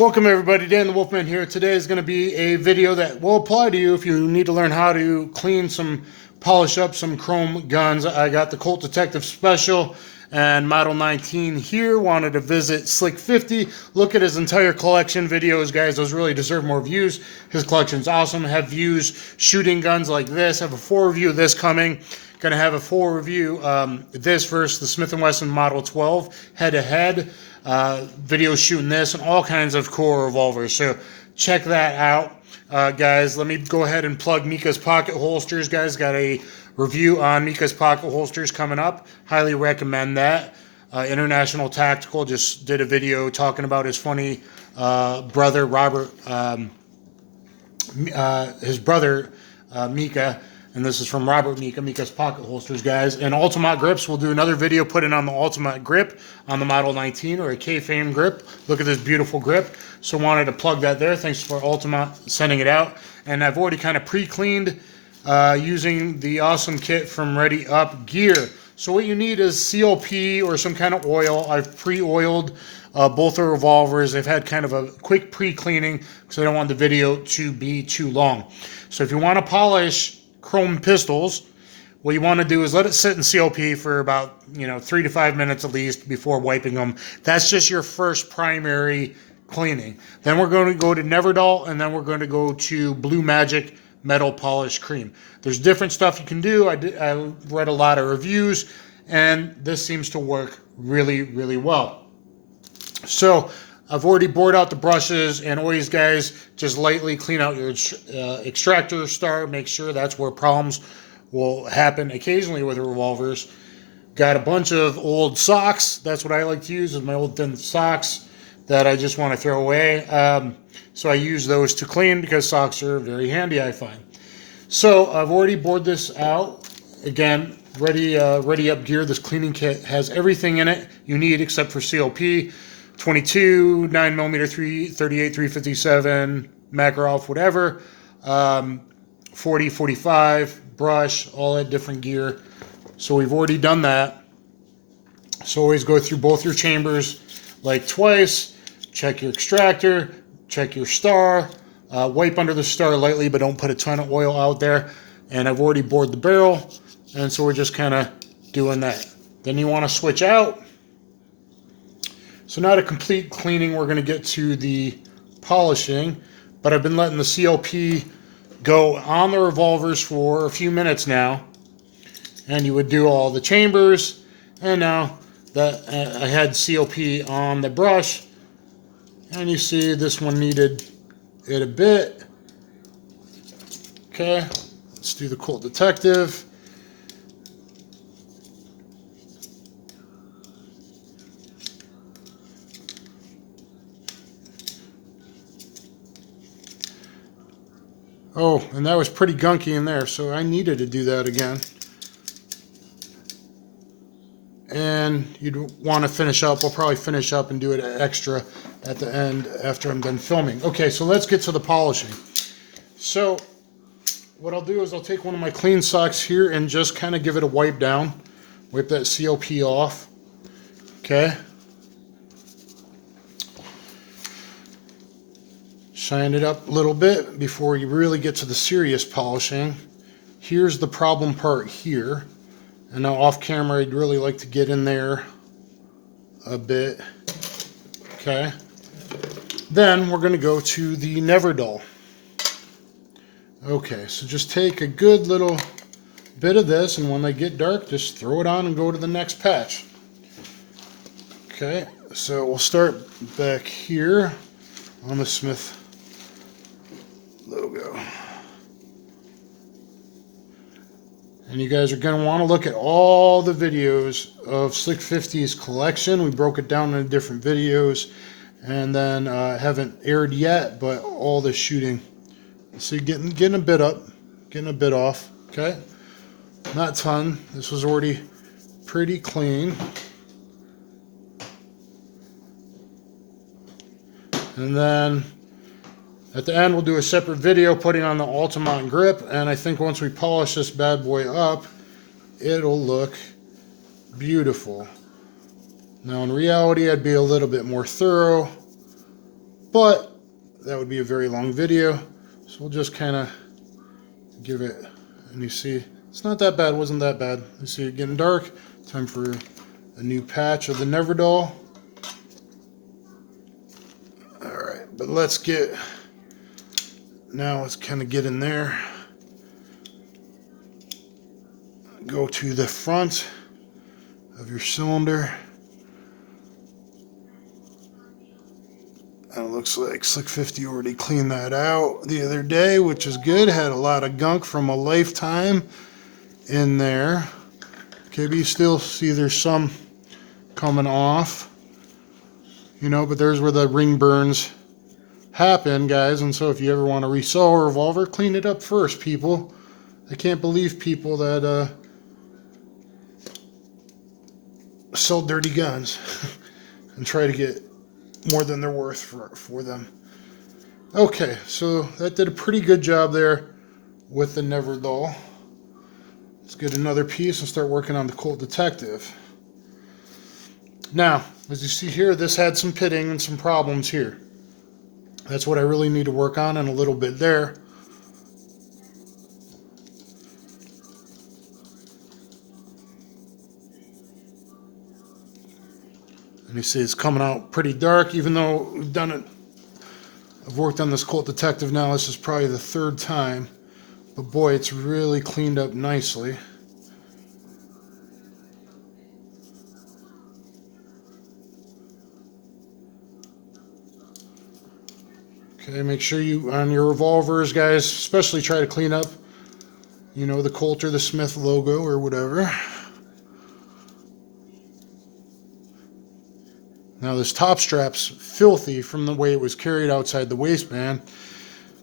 Welcome everybody, Dan the Wolfman here. Today is going to be a video that will apply to you if you need to learn how to clean polish up some chrome guns. I got the Colt Detective Special and Model 19 here. Wanted to visit Slick 50, look at his entire collection. Videos, guys, those really deserve more views. His collection's awesome. Have views shooting guns like this. Have a full review of this coming. Gonna have a full review this versus the Smith & Wesson Model 12 head-to-head. Videos shooting this and all kinds of cool revolvers. So check that out, guys. Let me go ahead and plug Mika's Pocket Holsters. Guys, got a review on Mika's Pocket Holsters coming up. Highly recommend that. International Tactical just did a video talking about his funny brother, Robert, his brother, Mika. And this is from Robert Mika, Mika's Pocket Holsters, guys. And Ultimate Grips, we'll do another video putting on the Ultimate Grip on the Model 19 or a K-Fame grip. Look at this beautiful grip. So wanted to plug that there. Thanks for Ultimate sending it out. And I've already kind of pre-cleaned using the awesome kit from Ready Up Gear. So what you need is COP or some kind of oil. I've pre-oiled both the revolvers. They've had kind of a quick pre-cleaning because I don't want the video to be too long. So if you want to polish chrome pistols, what you want to do is let it sit in COP for about 3 to 5 minutes at least before wiping them. That's just your first primary cleaning. Then we're going to go to Neverdull, and then we're going to go to Blue Magic Metal Polish Cream. There's different stuff you can do. I read a lot of reviews, and this seems to work really, really well. So I've already bored out the brushes, and always, guys, just lightly clean out your extractor star. Make sure that's where problems will happen occasionally with revolvers. Got a bunch of old socks. That's what I like to use, is my old thin socks that I just want to throw away. So I use those to clean because socks are very handy, I find. So I've already bored this out. Again, Ready Up Gear. This cleaning kit has everything in it you need except for COP. 22, 9mm, 338, 357, Makarov, whatever, 40, 45, brush, all that different gear. So we've already done that. So always go through both your chambers like twice, check your extractor, check your star, wipe under the star lightly, but don't put a ton of oil out there. And I've already bored the barrel, and so we're just kind of doing that. Then you want to switch out. So not a complete cleaning, we're going to get to the polishing, but I've been letting the COP go on the revolvers for a few minutes now. And you would do all the chambers, and now that I had COP on the brush, and you see this one needed it a bit. Okay, let's do the Colt Detective. Oh, and that was pretty gunky in there, so I needed to do that again. And you'd want to finish up. We'll probably finish up and do it extra at the end after I'm done filming. Okay, so let's get to the polishing. So what I'll do is I'll take one of my clean socks here and just kind of give it a wipe down. Wipe that COP off. Okay. Shine it up a little bit before you really get to the serious polishing. Here's the problem part here. And now off camera, I'd really like to get in there a bit. Okay. Then we're going to go to the Neverdull. Okay, so just take a good little bit of this, and when they get dark, just throw it on and go to the next patch. Okay, so we'll start back here on the Smith logo. And you guys are going to want to look at all the videos of Slick 50's collection. We broke it down into different videos, and then haven't aired yet, but all the shooting. So you're getting a bit up, getting a bit off. Okay, not a ton. This was already pretty clean. And then at the end, we'll do a separate video putting on the Ultimate grip, and I think once we polish this bad boy up, it'll look beautiful. Now in reality, I'd be a little bit more thorough, but that would be a very long video. So we'll just kind of give it, and you see, it's not that bad, wasn't that bad. You see it getting dark. Time for a new patch of the Neverdoll. Alright, but let's get, now let's kind of get in there. Go to the front of your cylinder. And it looks like Slick 50 already cleaned that out the other day, which is good. Had a lot of gunk from a lifetime in there. Okay, but you still see there's some coming off. You know, but there's where the ring burns happen, guys. And so if you ever want to resell a revolver, clean it up first, people. I can't believe people that sell dirty guns and try to get more than they're worth for them. Okay, so that did a pretty good job there with the Neverdoll. Let's get another piece and start working on the Colt Detective. Now, as you see here, this had some pitting and some problems here. That's what I really need to work on, and a little bit there. And you see it's coming out pretty dark, even though we've done it. I've worked on this Colt Detective now. This is probably the third time. But boy, it's really cleaned up nicely. Okay, make sure you, on your revolvers, guys, especially try to clean up, you know, the Colt or the Smith logo or whatever. Now this top strap's filthy from the way it was carried outside the waistband.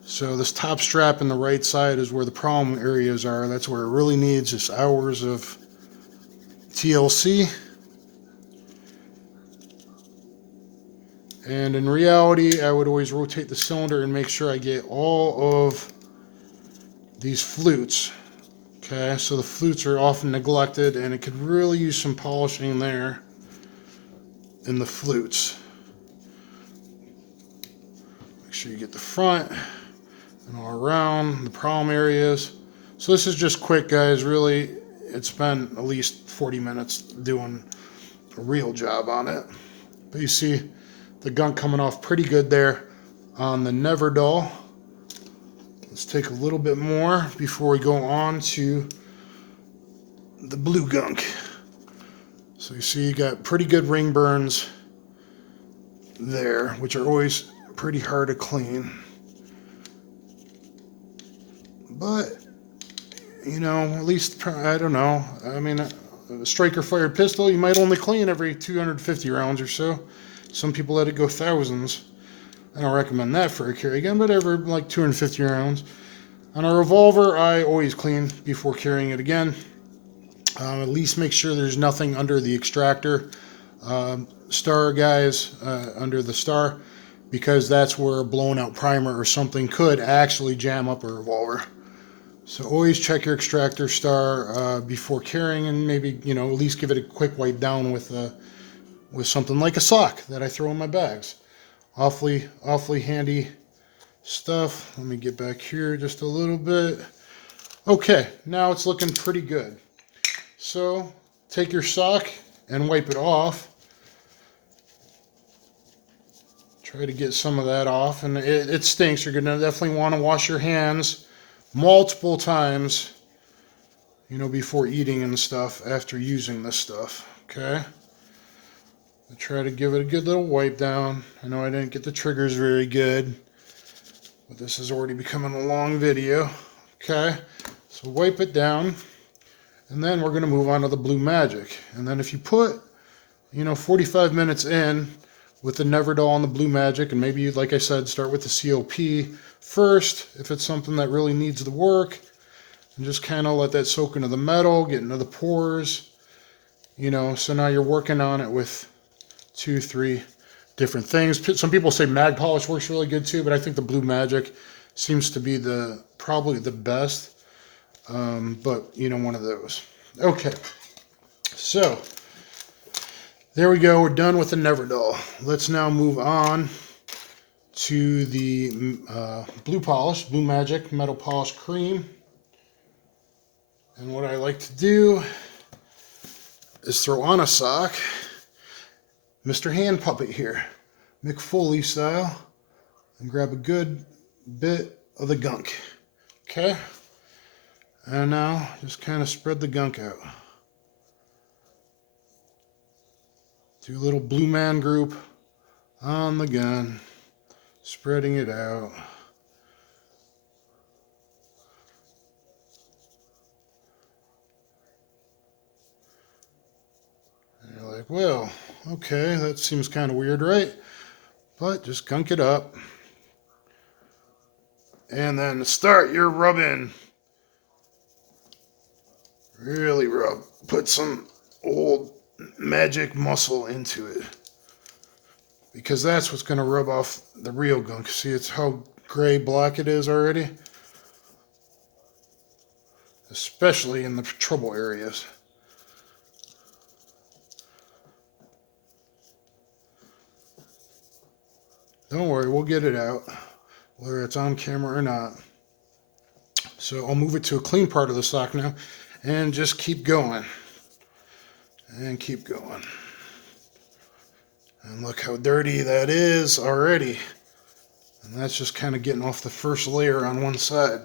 So this top strap in the right side is where the problem areas are. That's where it really needs just hours of TLC. And in reality, I would always rotate the cylinder and make sure I get all of these flutes. Okay, so the flutes are often neglected, and it could really use some polishing there in the flutes. Make sure you get the front and all around the problem areas. So this is just quick, guys. Really, it's been at least 40 minutes doing a real job on it. But you see the gunk coming off pretty good there on the Neverdoll. Let's take a little bit more before we go on to the blue gunk. So you see you got pretty good ring burns there, which are always pretty hard to clean. But, you know, at least, I don't know. I mean, a striker fired pistol, you might only clean every 250 rounds or so. Some people let it go thousands. I don't recommend that for a carry gun, but every like 250 rounds. On a revolver, I always clean before carrying it again. At least make sure there's nothing under the extractor star, guys, under the star, because that's where a blown out primer or something could actually jam up a revolver. So always check your extractor star before carrying, and maybe, you know, at least give it a quick wipe down with something like a sock that I throw in my bags. Awfully handy stuff. Let me get back here just a little bit. Okay, now it's looking pretty good. So take your sock and wipe it off. Try to get some of that off, and it stinks. You're gonna definitely want to wash your hands multiple times, you know, before eating and stuff after using this stuff. Okay, I try to give it a good little wipe down. I know I didn't get the triggers very good, but this is already becoming a long video. Okay, so wipe it down. And then we're going to move on to the Blue Magic. And then if you put, you know, 45 minutes in with the Neverdoll and the Blue Magic, and maybe you'd, like I said, start with the COP first if it's something that really needs the work, and just kind of let that soak into the metal, get into the pores, you know. So now you're working on it with 2-3 different things. Some people say mag polish works really good too, but I think the Blue Magic seems to be probably the best. But, you know, one of those. Okay, so there we go. We're done with the Neverdoll. Let's now move on to the blue polish, Blue Magic Metal Polish Cream. And what I like to do is throw on a sock, Mr. Hand Puppet here, Mick Foley style, and grab a good bit of the gunk. Okay? And now just kind of spread the gunk out. Do a little blue man group on the gun, spreading it out. And you're like, well, okay, that seems kind of weird, right? But just gunk it up. And then start your rubbing. Really rub. Put some old magic muscle into it. Because that's what's going to rub off the real gunk. See, it's how gray black it is already. Especially in the trouble areas. Don't worry, we'll get it out, whether it's on camera or not. So I'll move it to a clean part of the sock now, and just keep going. And keep going. And look how dirty that is already. And that's just kind of getting off the first layer on one side.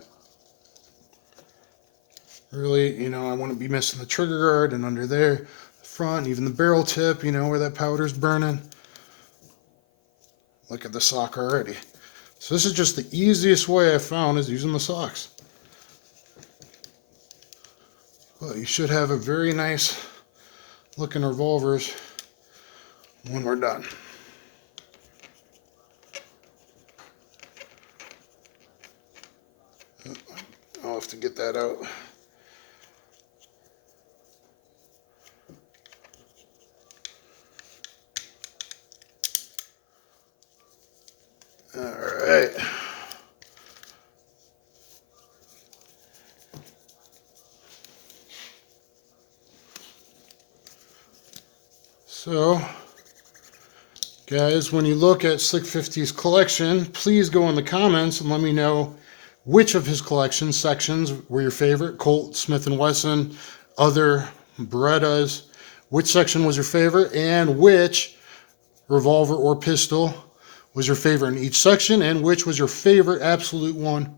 Really, you know, I wouldn't be missing the trigger guard and under there, the front, even the barrel tip, you know, where that powder's burning. Look at the sock already. So this is just the easiest way I found is using the socks. But you should have a very nice looking revolvers when we're done. I'll have to get that out. Alright. So, guys, when you look at Slick 50's collection, please go in the comments and let me know which of his collection sections were your favorite. Colt, Smith & Wesson, other Berettas. Which section was your favorite, and which revolver or pistol was your favorite in each section, and which was your favorite absolute one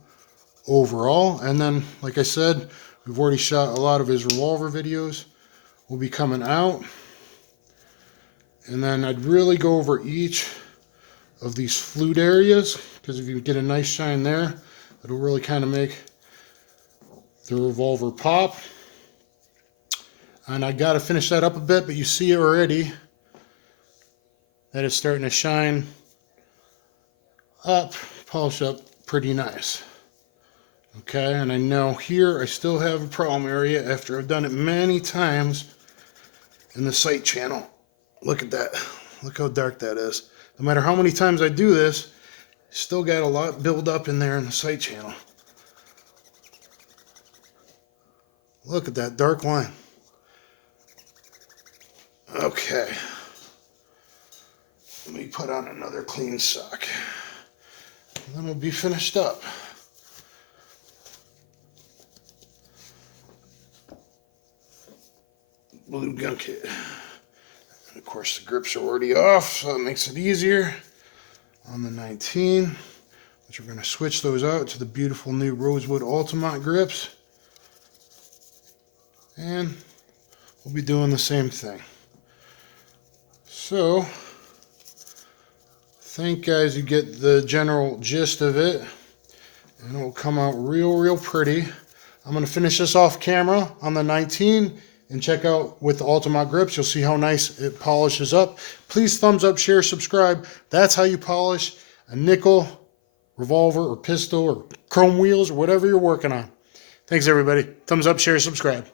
overall. And then, like I said, we've already shot a lot of his revolver videos. Will be coming out. And then I'd really go over each of these flute areas, because if you get a nice shine there, it'll really kind of make the revolver pop. And I got to finish that up a bit, but you see already that it's starting to shine up, polish up pretty nice. Okay, and I know here I still have a problem area after I've done it many times in the sight channel. Look at that. Look how dark that is. No matter how many times I do this, still got a lot build up in there in the sight channel. Look at that dark line. Okay. Let me put on another clean sock. And then we'll be finished up. Blue gunk kit. Of course, the grips are already off, so that makes it easier on the 19, which we're going to switch those out to the beautiful new Rosewood Altamont grips. And we'll be doing the same thing. So, I think, guys, you get the general gist of it, and it will come out real pretty. I'm going to finish this off camera on the 19 and check out with the Altamont grips. You'll see how nice it polishes up. Please thumbs up, share, subscribe. That's how you polish a nickel revolver or pistol or chrome wheels or whatever you're working on. Thanks, everybody. Thumbs up, share, subscribe.